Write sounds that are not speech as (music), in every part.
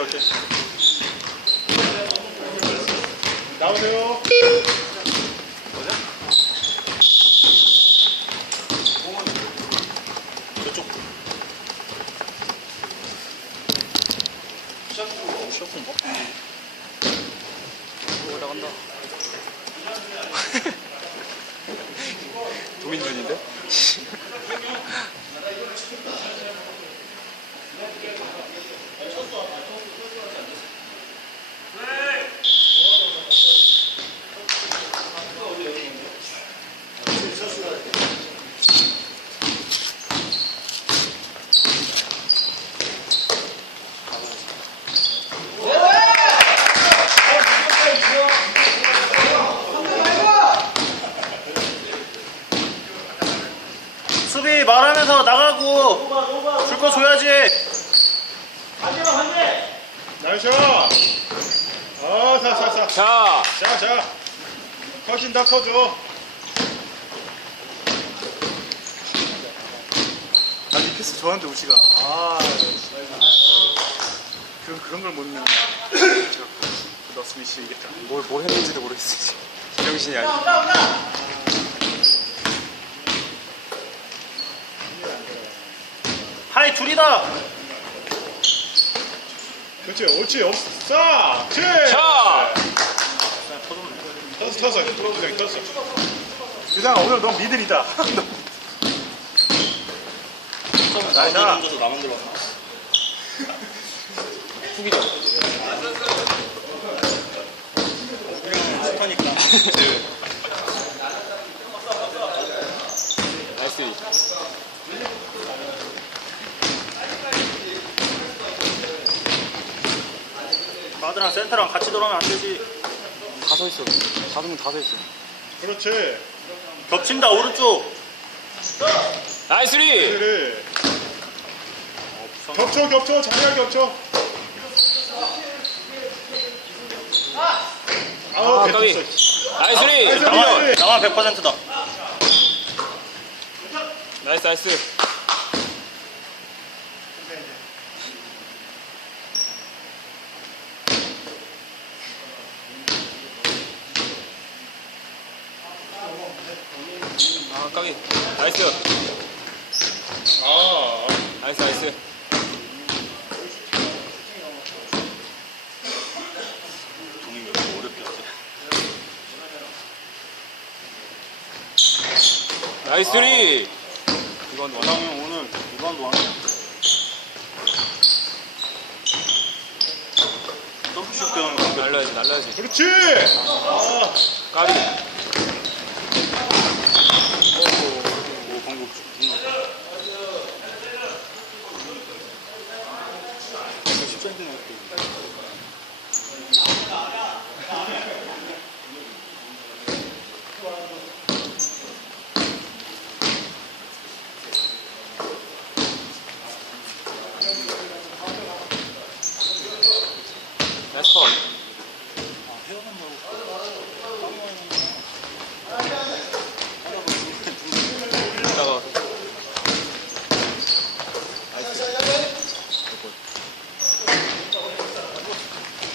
오케이 오케이 나오세요 저쪽 셔프인가? 올라간다. (laughs) 도민준인데? (laughs) 수비 말하면서 나가고 줄 거 줘야지. 나이스 어, 자자자 자, 자 자 훨씬 더 커줘 나이 패스 좋아하는데 우지가 아 그런 그런 걸 못. 제가 넣었으면 이겼다. 뭘, 뭘 했는지도 모르겠어. 정신이 아니야. 하이 둘이다. 그렇지 옳지 없어 자! 떴어 그냥 떴어 유상아 오늘 넌 미들이다. (laughs) 나이스. 나만 들어왔나? (laughs) 후기전. 스타니까. 나이스. 마드랑 센터랑 같이 돌아오면 안 되지. 다서 있어. 다섯 명다 서 있어. 그렇지 겹친다 오른쪽. 나이스 리! 그래 겹쳐 겹쳐 자리야 겹쳐 아, 배 까비. 떴어 나이스 리! 나이스 리! 나만 100%다. 나이스, 나이스. 아, 까비. 나이스. 아 나이스, 나이스. 동이 왜 이렇게 어렵게 하지? 나이스 리! 이건 원. 원하면 오늘 리바운드 왕이야. 점프슛 거. 날라야지, 날라야지. 그렇지 아 까비. 오, 방금 존나. 10cm 나이스 컷. 이따가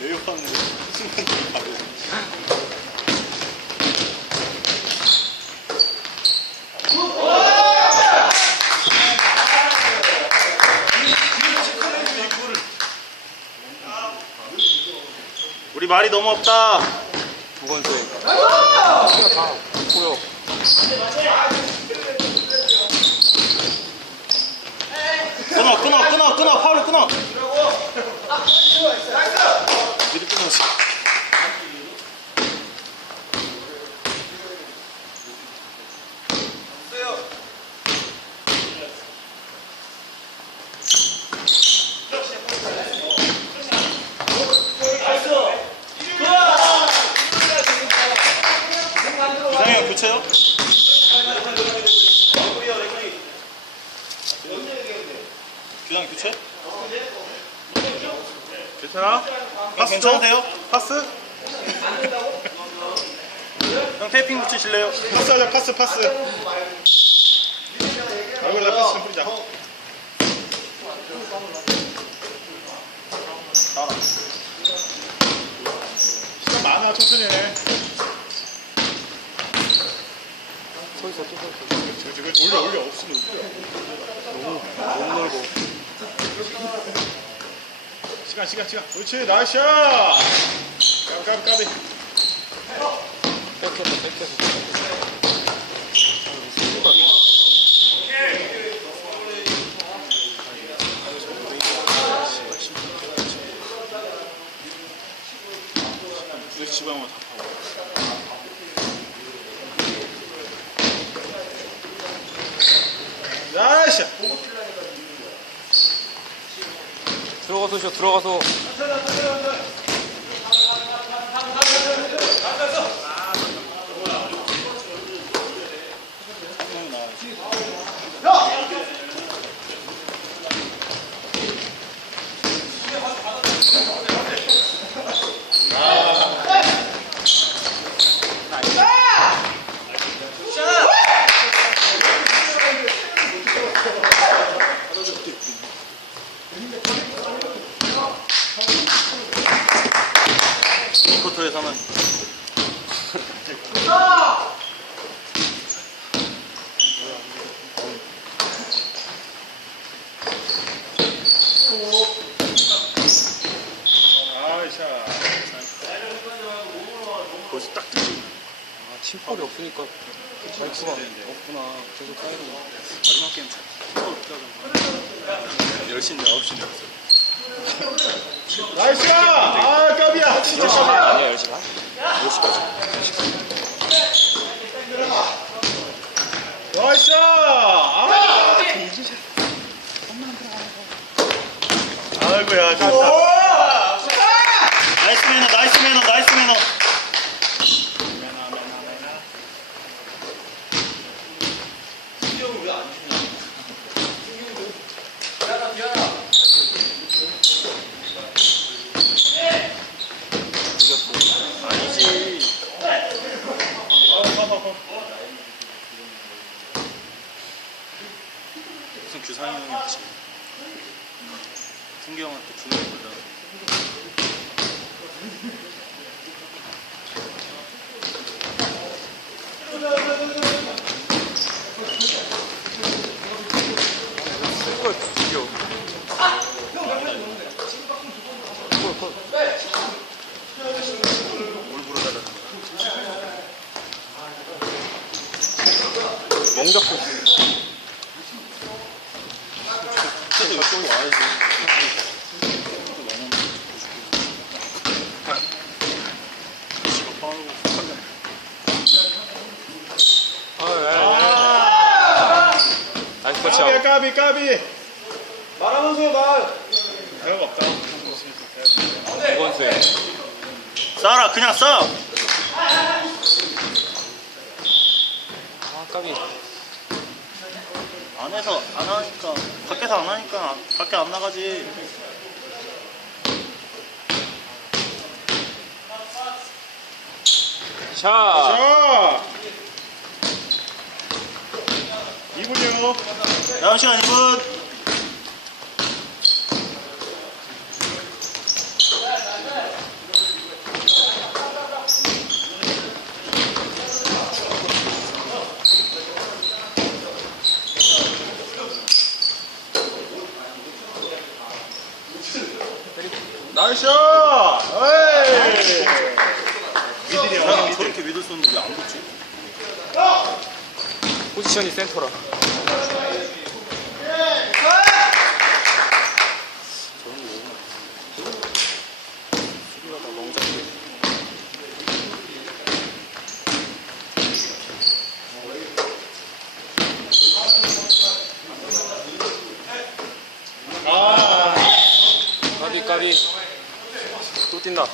레이업 하는 순간 바로. 우리 말이 너무 없다. 다 보여. 끊어 끊어 끊어 끊어 파울 끊어. 미리 끊어지. 이상형 교체요? 교체? 괜찮아? 형 괜찮으세요? 파스? 형 테이핑 붙이실래요? 파스하자 파스 파스 얼굴에다 파스 좀 뿌리자 나와라. 시간 많아 천천히 해 서 있어, 또서 있어. 저기 저기 올려 올려 없으면 올려 너무, 너무 넓어. 시간 시간 시간. 그렇지 나이스 까비 뺏겼다, 뺏겼어. 두개 집어하면 다 파워. 나이스 들어가서 쉬어, 들어가서. 한명 나와야지. 이 쿼터에서는 나이스 벌써 딱 뜨지. 아, 침볼이 없으니까. 발수가 없구나. 계속 까이는 거. 마지막 게임 첫 쿼터 10시인데 9시인데 나이스 아 까비야 진짜 까비 아니야, 10시 반? 10시까지. 나이스 아 아이고야 좋다 나이스 매너 나이스 매너 나이스 매너 아니지 무슨 규상이 형이 지금 승기 형한테 주는 걸려 이걸 죽여. 콜, 콜. 뭘 물어달라 멍 잡고 있어. 그래도 이쪽으로 와야지 지금 빠르고 아, 왜, 왜. 나이스 까비 터치아웃. 까비 까비 말하면서 말. 별거 없다 두 번째. 쏴라 그냥 쏴 아, 까비. 안에서 안 하니까 밖에서 안 하니까 밖에 안 나가지 샷. 자 2분이요. 남은 시간 2분. 나이스 에이! 그냥 저렇게 믿을 수 있는데 왜안 붙지? 포지션이 센터라. 死んだ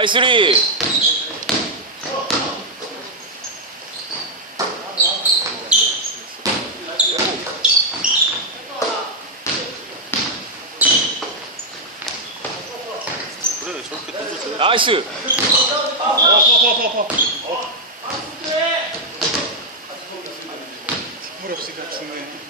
나이스리. 나이스. 물 없으니까.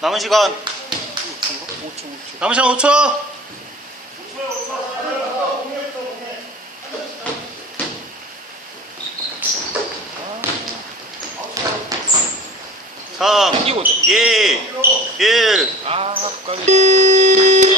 남은 시간 5초, 5초. 남은 시간 5초 삼, 이기고. 2, 1 아, 까비.